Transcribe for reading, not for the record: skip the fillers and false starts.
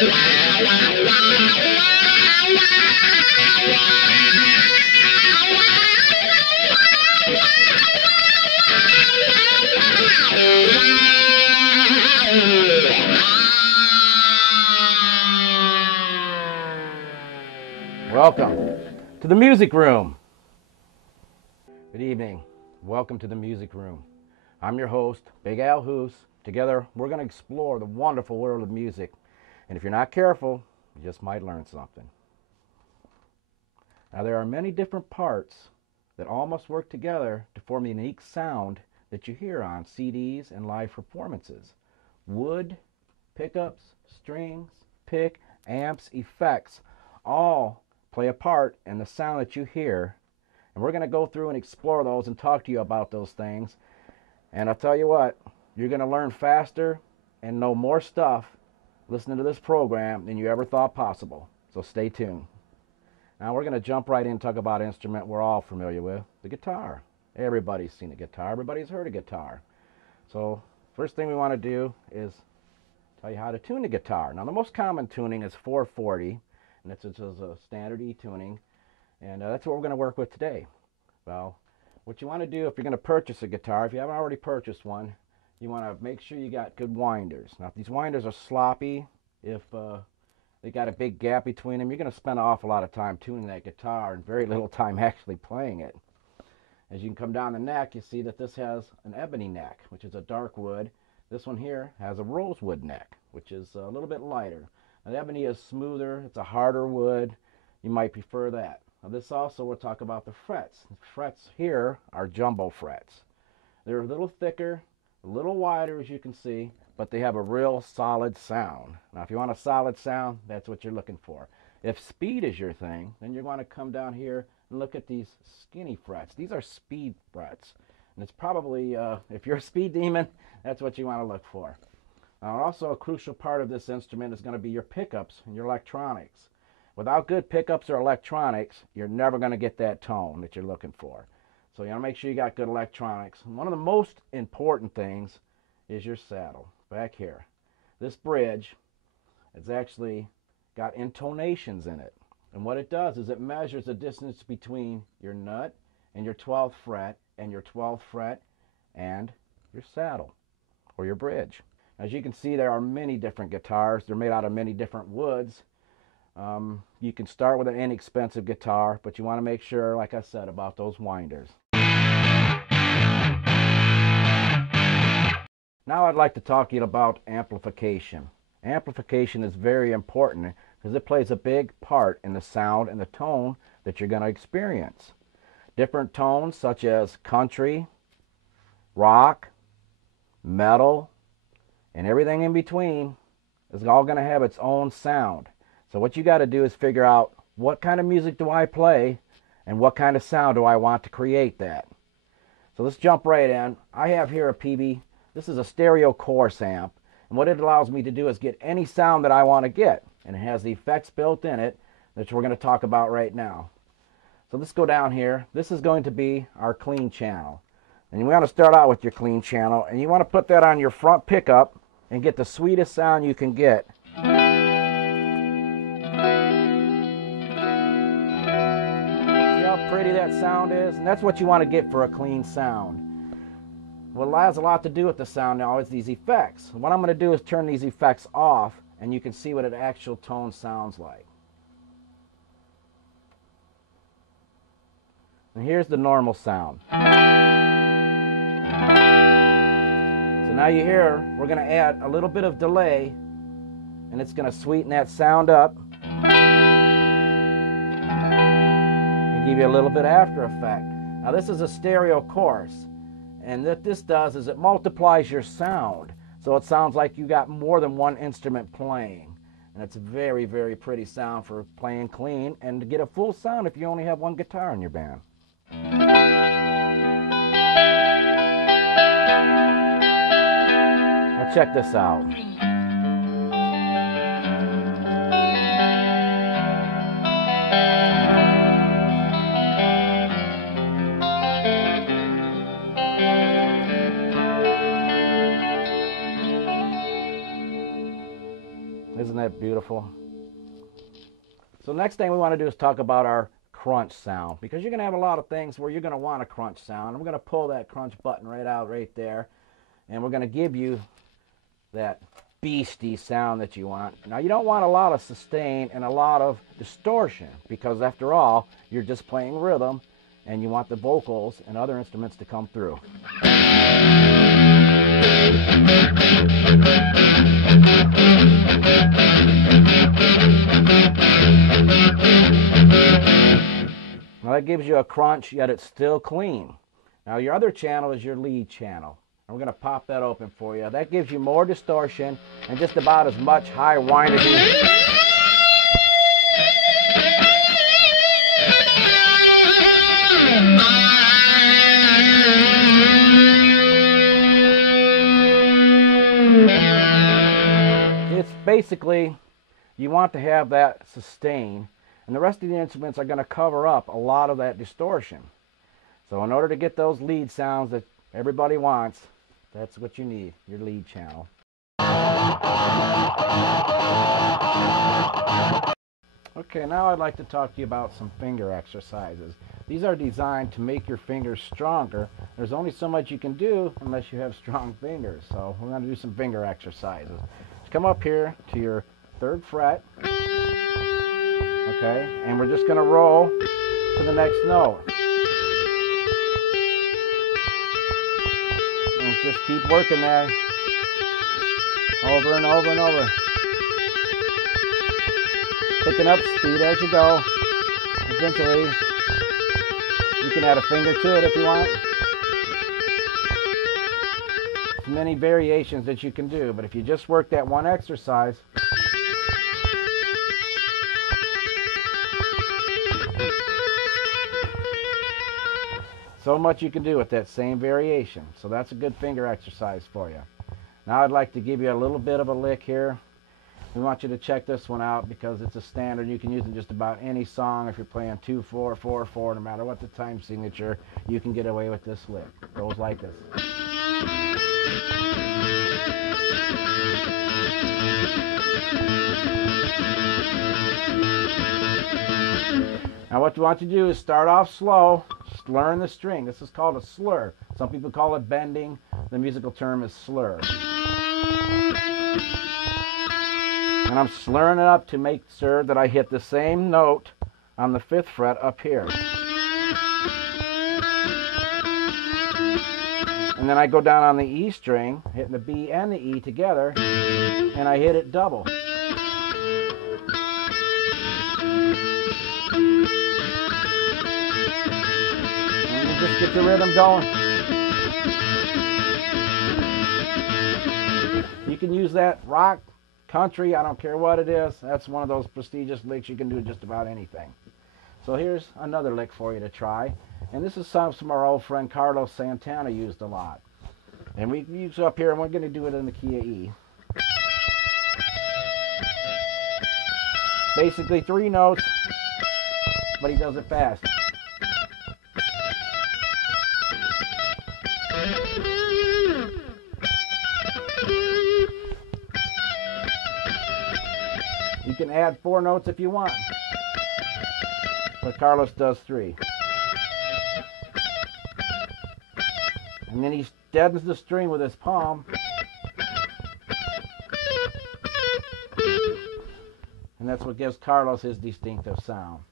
Welcome to the Music Room. Good evening. Welcome to the Music Room. I'm your host, Big Al Hoos. Together, we're going to explore the wonderful world of music. And if you're not careful, you just might learn something. Now, there are many different parts that all must work together to form the unique sound that you hear on CDs and live performances. Wood, pickups, strings, pick, amps, effects, all play a part in the sound that you hear. And we're going to go through and explore those and talk to you about those things. And I'll tell you what, you're going to learn faster and know more stuff listening to this program than you ever thought possible. So stay tuned. Now we're going to jump right in and talk about an instrument we're all familiar with, the guitar. Everybody's seen a guitar. Everybody's heard a guitar. So first thing we want to do is tell you how to tune the guitar. Now the most common tuning is 440, and this is a standard E tuning, and that's what we're going to work with today. Well, what you want to do if you're going to purchase a guitar, if you haven't already purchased one, you want to make sure you got good winders. Now if these winders are sloppy, if they got a big gap between them, you're going to spend an awful lot of time tuning that guitar and very little time actually playing it. As you can come down the neck, you see that this has an ebony neck, which is a dark wood. This one here has a rosewood neck, which is a little bit lighter. Now, the ebony is smoother. It's a harder wood. You might prefer that. Now, this also, we'll talk about the frets. The frets here are jumbo frets. They're a little thicker, a little wider, as you can see, but they have a real solid sound. Now, if you want a solid sound, that's what you're looking for. If speed is your thing, then you're going to come down here and look at these skinny frets. These are speed frets. And it's probably, if you're a speed demon, that's what you want to look for. Now, also a crucial part of this instrument is going to be your pickups and your electronics. Without good pickups or electronics, you're never going to get that tone that you're looking for. So you want to make sure you got good electronics. And one of the most important things is your saddle. Back here. This bridge, it's actually got intonations in it. And what it does is it measures the distance between your nut and your 12th fret and your 12th fret and your saddle or your bridge. As you can see, there are many different guitars. They're made out of many different woods. You can start with an inexpensive guitar, but you want to make sure, like I said, about those winders. Now I'd like to talk to you about amplification. Amplification is very important because it plays a big part in the sound and the tone that you're going to experience. Different tones such as country, rock, metal, and everything in between is all going to have its own sound. So what you got to do is figure out what kind of music do I play and what kind of sound do I want to create that. So let's jump right in. I have here a PB. This is a stereo chorus amp. And what it allows me to do is get any sound that I want to get. And it has the effects built in it that we're going to talk about right now. So let's go down here. This is going to be our clean channel. And you want to start out with your clean channel. And you want to put that on your front pickup and get the sweetest sound you can get. See how pretty that sound is? And that's what you want to get for a clean sound. What has a lot to do with the sound now is these effects. What I'm going to do is turn these effects off, and you can see what an actual tone sounds like. And here's the normal sound. So now you hear, we're going to add a little bit of delay, and it's going to sweeten that sound up and give you a little bit of after effect. Now this is a stereo chorus. And what this does is it multiplies your sound. So it sounds like you got more than one instrument playing. And it's a very, very pretty sound for playing clean and to get a full sound if you only have one guitar in your band. Now check this out. Isn't that beautiful? So next thing we want to do is talk about our crunch sound, because you're going to have a lot of things where you're going to want a crunch sound. And we're going to pull that crunch button right out right there, and we're going to give you that beastie sound that you want. Now you don't want a lot of sustain and a lot of distortion, because after all, you're just playing rhythm and you want the vocals and other instruments to come through. Now that gives you a crunch, yet it's still clean. Now your other channel is your lead channel. And we're going to pop that open for you. That gives you more distortion and just about as much high whine as you. It's basically, you want to have that sustain, and the rest of the instruments are going to cover up a lot of that distortion. So in order to get those lead sounds that everybody wants, that's what you need, your lead channel. Okay, now I'd like to talk to you about some finger exercises. These are designed to make your fingers stronger. There's only so much you can do unless you have strong fingers. So we're going to do some finger exercises. Just come up here to your 3rd fret. Okay, and we're just going to roll to the next note. And just keep working that over and over and over. Picking up speed as you go. Eventually, you can add a finger to it if you want. There's many variations that you can do, but if you just work that one exercise, so much you can do with that same variation. So that's a good finger exercise for you. Now I'd like to give you a little bit of a lick here. We want you to check this one out because it's a standard. You can use it in just about any song. If you're playing 2/4, 4/4, no matter what the time signature, you can get away with this lick. It goes like this. Now what you want to do is start off slow, slurring the string. This is called a slur. Some people call it bending. The musical term is slur. And I'm slurring it up to make sure that I hit the same note on the 5th fret up here. And then I go down on the E string, hitting the B and the E together, and I hit it double. And you just get your rhythm going. You can use that rock, country, I don't care what it is. That's one of those prestigious licks you can do just about anything. So here's another lick for you to try. And this is something our old friend Carlos Santana used a lot. And we use up here, and we're going to do it in the key of E. Basically 3 notes, but he does it fast. You can add 4 notes if you want, but Carlos does 3. And then he deadens the string with his palm. And that's what gives Carlos his distinctive sound.